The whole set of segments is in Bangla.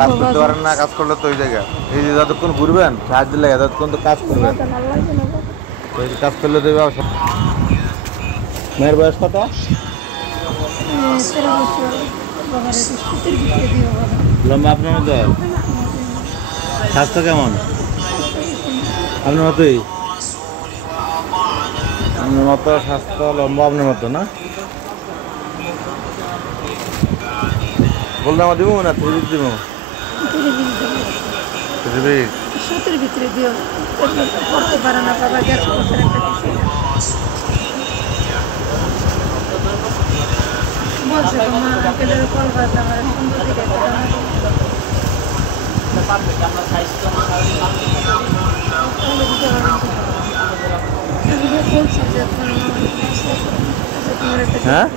কাজ করতে পারেন না, কাজ করলে তো ওই জায়গা এই যে যতক্ষণ ঘুরবেন সাহায্য লাগে ততক্ষণ তো কাজ করবেন। তো এই কাজ করলে দেবে। মেয়ের বয়স কত? লম্বা আপনার মতো? স্বাস্থ্য কেমন? আপনার মতোই? আপনার মতো স্বাস্থ্য, লম্বা আপনার মতো না? বললাম দিব না 3 পিস দিব? 3 পিস 70 ভিতরে দিও, করতে পারে না বাবা, গ্যাস করতে একটা কিছু বলছে তোমার আঙ্কেলের কল করতে আমার সুন্দর দিকে বলছি যে হ্যাঁ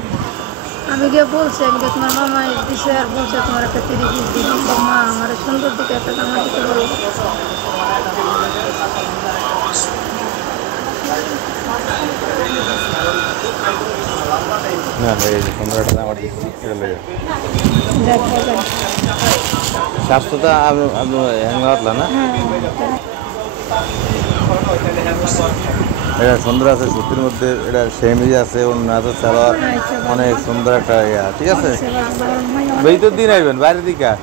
আমি গিয়ে বলছি আমি তোমার মামা দিছে আর বলছে তোমার একটা 30 পিস দিন মা আমার সুন্দর দিকে একটা জামা দিতে বলবো। না এই 15টা আমার দিচ্ছি স্বাস্থ্যটা আপনি হ্যাংলা না? এটা সুন্দর আছে, সুতির মধ্যে এটা সেমিজ আছে, অন্য আছে সালোয়ার, অনেক সুন্দর একটা ইয়া। ঠিক আছে, ভিতর দিন আইবেন বাইরের দিকে।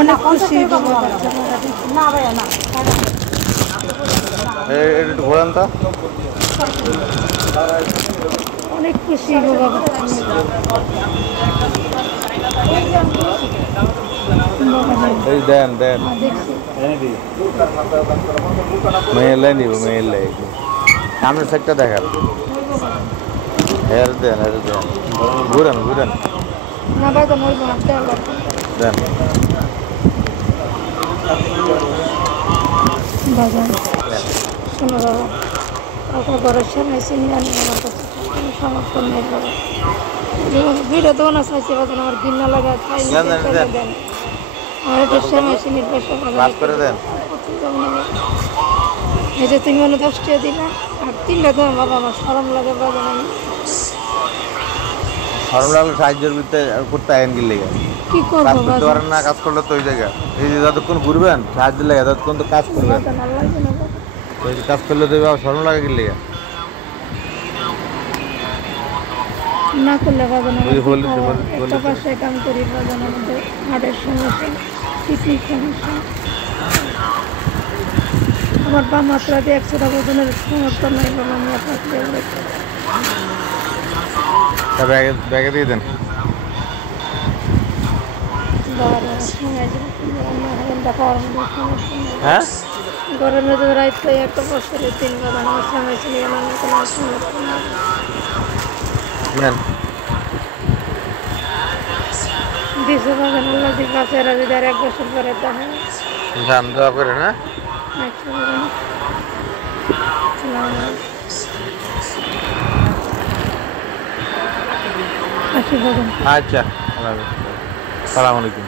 অনেক খুশি একটু ঘোরান তো। অনেক খুশি এই দেন দেন মেয়ের লাই নিব, মেয়ের লাই সামনের সাইডটা দেখান। হের দেন, হের দেন, ঘুরেন ঘুরেন দেন। শোনো বাবা, ওটা ঘরের সামনে চিনি আমার কাছে কোনো সমস্যা নেই বাবা। দুইটা দোকান আছে বাজান, আমার ঘৃণা লাগা দেন আমার একটু সময় চিনির পয়সা করে দেন। এই যে তুমি মনে 10 টাকা দিলা আর 3টা দোকান বাবা, আমার শরম লাগে বাজান। আমি শরম লাগলে সাহায্যের ভিতরে করতে আইন গেলে কি করবো, কাজ করতে পারেন না, কাজ করলে তো ওই জায়গা এই যে যতক্ষণ ঘুরবেন সাহায্য লাগে ততক্ষণ তো কাজ করবেন। তো এই কাজ করলে দেবে, শরম লাগে গেলে না করলে বাজান একটা বাসায় কাম করি বাজান, আমাদের হার্টের সমস্যা, কিডনির সমস্যা, আমার বা মাত্রা দিয়ে 100 টাকা ওজনের সমস্যা নাই বাবা। আমি আপনাকে ব্যাগে দিয়ে দেন। হ্যাঁ গরমে তো রাইতে একটা বছরের 3 বার আমার সময় ছিল না, কোনো সমস্যা না। দিশে বাগান আল্লাহ দি কাছে রাজি আর 1 বছর পরে তাহলে ধান দোয়া করে না। আচ্ছা, আসসালামু আলাইকুম।